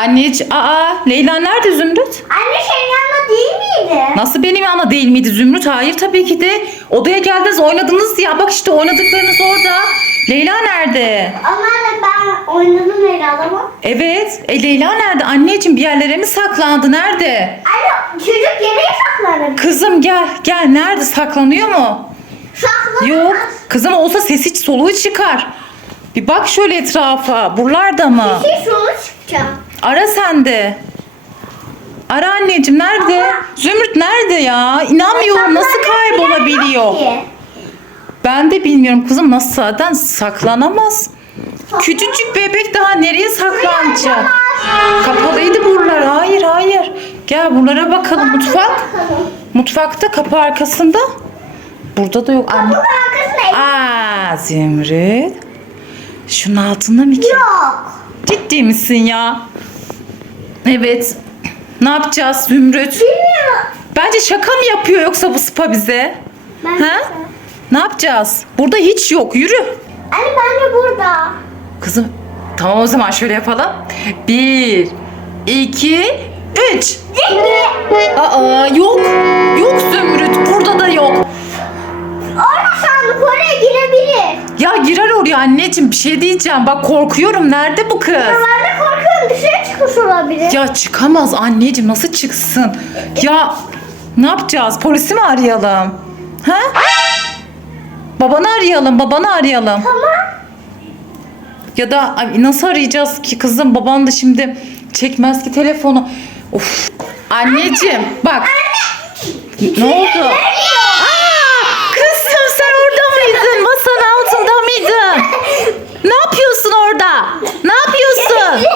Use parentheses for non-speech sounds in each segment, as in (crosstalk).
Anneciğim, aa Leyla nerede Zümrüt? Anne senin yanında değil miydi? Nasıl benim yanımda değil miydi Zümrüt? Hayır tabii ki de. Odaya geldiniz oynadınız ya. Bak işte oynadıklarınız orada. Leyla nerede? Anne ben oynadım herhalde ama. Evet. E Leyla nerede? Anneciğim bir yerlere mi saklandı? Nerede? Anne çocuk yere saklanır. Kızım gel gel. Nerede? Saklanıyor mu? Saklanır. Yok. Kızım olsa sesi soluğu çıkar. Bir bak şöyle etrafa. Buralarda mı? Bir şey sonu çıkacak. Ara sen de. Ara anneciğim nerede? Ama- Zümrüt nerede ya? İnanmıyorum nasıl kaybolabiliyor? Ben de bilmiyorum kızım nasıl zaten saklanamaz. Küçücük bebek daha nereye saklanacak? Kapalıydı buralar. Hayır hayır. Gel buralara bakalım mutfak. Mutfakta kapı arkasında. Burada da yok. Anne. Bunun arkasında Aa Zümrüt. Şunun altında mı ki? yok. Ciddi misin ya? Evet. Ne yapacağız Zümrüt? Bilmiyorum. Bence şaka mı yapıyor yoksa bu spa bize? Ben Ha? Ne yapacağız? Burada hiç yok. Yürü. Anne ben de burada. Kızım tamam o zaman şöyle yapalım. Bir, iki, üç. Aa yok. Yok Zümrüt. Burada da yok. Orada sandık oraya girebilir. Ya girer oraya anneciğim bir şey diyeceğim. Bak korkuyorum. Nerede bu kız? Ben korkuyorum dışarı çıkmış olabilir. Ya çıkamaz anneciğim nasıl çıksın? Ya ne yapacağız? Polisi mi arayalım? Ha? Babanı arayalım, babanı arayalım. Tamam. Ya da ay, nasıl arayacağız ki kızım? Baban da şimdi çekmez ki telefonu. Of. Anneciğim bak. Ne oldu? Aa, kızım sen orada mıydın? Masanın altında mıydın? Ne yapıyorsun orada? Ne yapıyorsun?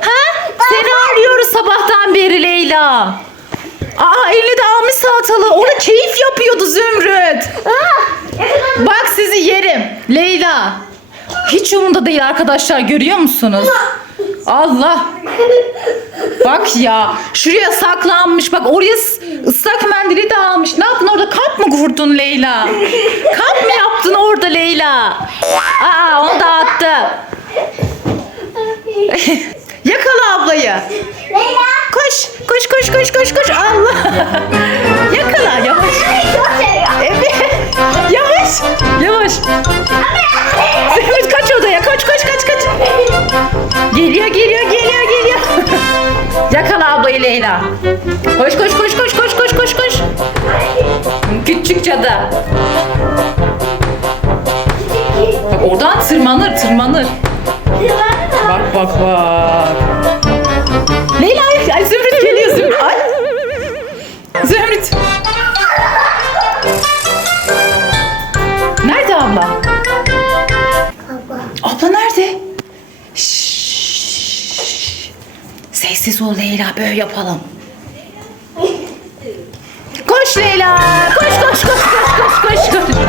Ha? Seni arıyoruz sabahtan beri Leyla. Aa elini de almış salatalığı. Orada keyif yapıyordu Zümrüt. Bak sizi yerim. Leyla. Hiç umurunda değil arkadaşlar görüyor musunuz? Allah. Bak ya şuraya saklanmış. Bak oraya ıslak mendili de almış. Ne yaptın orada kamp mı kurdun Leyla? Kamp mı yaptın orada Leyla? Aa onu da attı. (laughs) Yakala ablayı. Leyla. Koş koş koş koş koş koş. Allah. (laughs) Yakala yavaş. Evet. Yavaş. Yavaş. Zümrüt kaç odaya. Kaç kaç kaç kaç. Geliyor geliyor geliyor geliyor. (laughs) Yakala ablayı Leyla. Koş koş koş koş koş koş koş koş. Küçük cadı. Bak oradan tırmanır tırmanır. Bak bak bak. olsun Leyla böyle yapalım. Koş Leyla koş koş koş koş koş koş. koş.